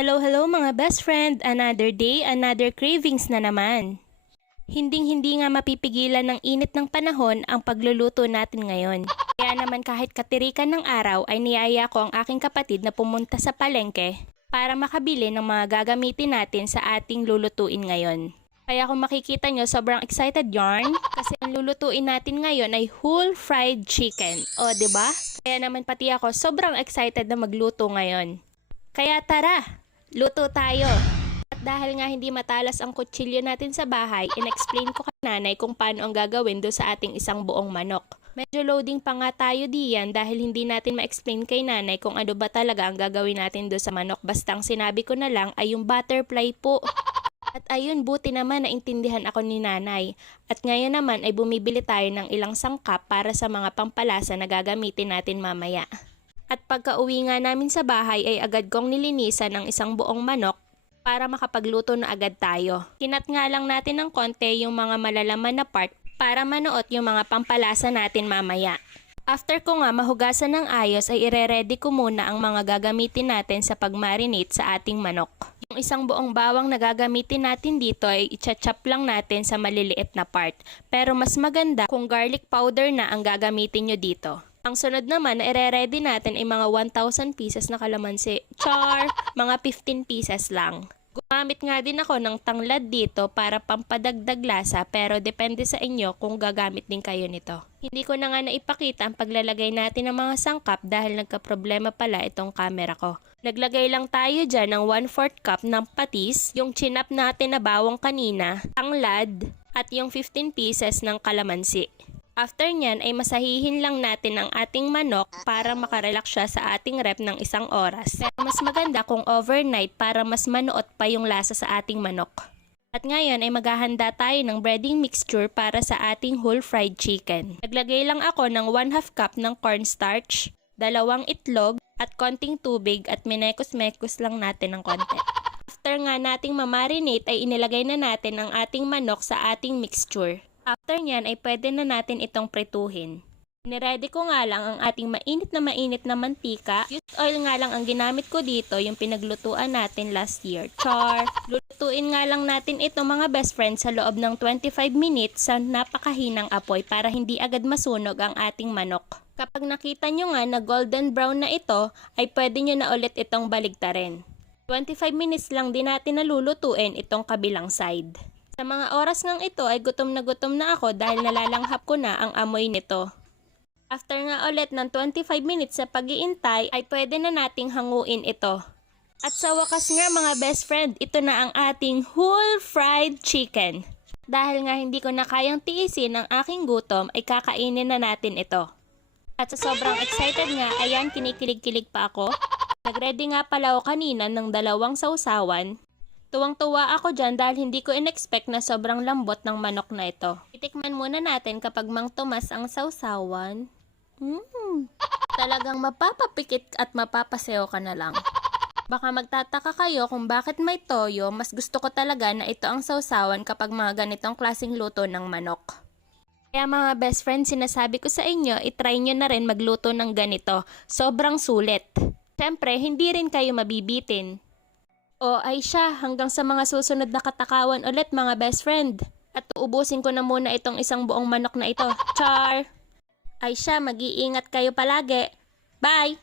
Hello mga best friend! Another day, another cravings na naman. Hinding-hindi nga mapipigilan ng init ng panahon ang pagluluto natin ngayon. Kaya naman kahit katirikan ng araw ay niyaya ko ang aking kapatid na pumunta sa palengke para makabili ng mga gagamitin natin sa ating lulutuin ngayon. Kaya kung makikita nyo, sobrang excited yarn kasi ang lulutuin natin ngayon ay whole fried chicken. O, diba? Kaya naman pati ako sobrang excited na magluto ngayon. Kaya tara, luto tayo! At dahil nga hindi matalas ang kutsilyo natin sa bahay, in-explain ko kay nanay kung paano ang gagawin do sa ating isang buong manok. Medyo loading pa nga tayo diyan dahil hindi natin ma-explain kay nanay kung ano ba talaga ang gagawin natin do sa manok. Bastang sinabi ko na lang ay yung butterfly po. At ayun, buti naman naintindihan ako ni nanay. At ngayon naman ay bumibili tayo ng ilang sangkap para sa mga pampalasa na gagamitin natin mamaya. At pagka-uwi nga namin sa bahay ay agad kong nilinisan ang isang buong manok para makapagluto na agad tayo. Kinat nga lang natin ng konti yung mga malalaman na part para manuot yung mga pampalasa natin mamaya. After ko nga mahugasan ng ayos ay ire-ready ko muna ang mga gagamitin natin sa pag-marinate sa ating manok. Yung isang buong bawang na gagamitin natin dito ay i-chop lang natin sa maliliit na part. Pero mas maganda kung garlic powder na ang gagamitin nyo dito. Ang sunod naman na ire-ready natin ay mga 1,000 pieces na kalamansi. Char! Mga 15 pieces lang. Gumamit nga din ako ng tanglad dito para pampadagdag lasa pero depende sa inyo kung gagamit din kayo nito. Hindi ko na nga naipakita ang paglalagay natin ng mga sangkap dahil nagka-problema pala itong camera ko. Naglagay lang tayo dyan ng 1/4 cup ng patis, yung chinap natin na bawang kanina, tanglad, at yung 15 pieces ng kalamansi. After nyan ay masahihin lang natin ang ating manok para makarelax siya sa ating rep ng 1 oras. Pero mas maganda kung overnight para mas manuot pa yung lasa sa ating manok. At ngayon ay maghahanda tayo ng breading mixture para sa ating whole fried chicken. Naglagay lang ako ng 1/2 cup ng cornstarch, 2 itlog, at konting tubig at minekos-mekos lang natin ng konti. After nga nating mamarinate ay inilagay na natin ang ating manok sa ating mixture. After nyan ay pwede na natin itong prituhin. Niready ko nga lang ang ating mainit na mantika. Used oil nga lang ang ginamit ko dito, yung pinaglutuan natin last year. Char! Lutuin nga lang natin ito mga best friends sa loob ng 25 minutes sa napakahinang apoy para hindi agad masunog ang ating manok. Kapag nakita nyo nga na golden brown na ito, ay pwede nyo na ulit itong baligtarin. 25 minutes lang din natin nalulutuin itong kabilang side. Sa mga oras ngang ito ay gutom na ako dahil nalalanghap ko na ang amoy nito. After nga ulit ng 25 minutes sa pag-iintay ay pwede na nating hanguin ito. At sa wakas nga mga best friend, ito na ang ating whole fried chicken. Dahil nga hindi ko na kayang tiisin ang aking gutom ay kakainin na natin ito. At sa sobrang excited nga, ayan kinikilig-kilig pa ako. Nagready nga pala ako kanina ng 2 sausawan. Tuwang-tuwa ako dyan dahil hindi ko in-expect na sobrang lambot ng manok na ito. Itikman muna natin kapag mang tumas ang sausawan. Talagang mapapapikit at mapapaseo ka na lang. Baka magtataka kayo kung bakit may toyo, mas gusto ko talaga na ito ang sausawan kapag mga ganitong klaseng luto ng manok. Kaya mga best friends, sinasabi ko sa inyo, itry nyo na rin magluto ng ganito. Sobrang sulit. Siyempre, hindi rin kayo mabibitin. O ay siya, hanggang sa mga susunod na katakawan ulit mga best friend. At uubusin ko na muna itong isang buong manok na ito. Char! Ay siya, mag-iingat kayo palagi. Bye!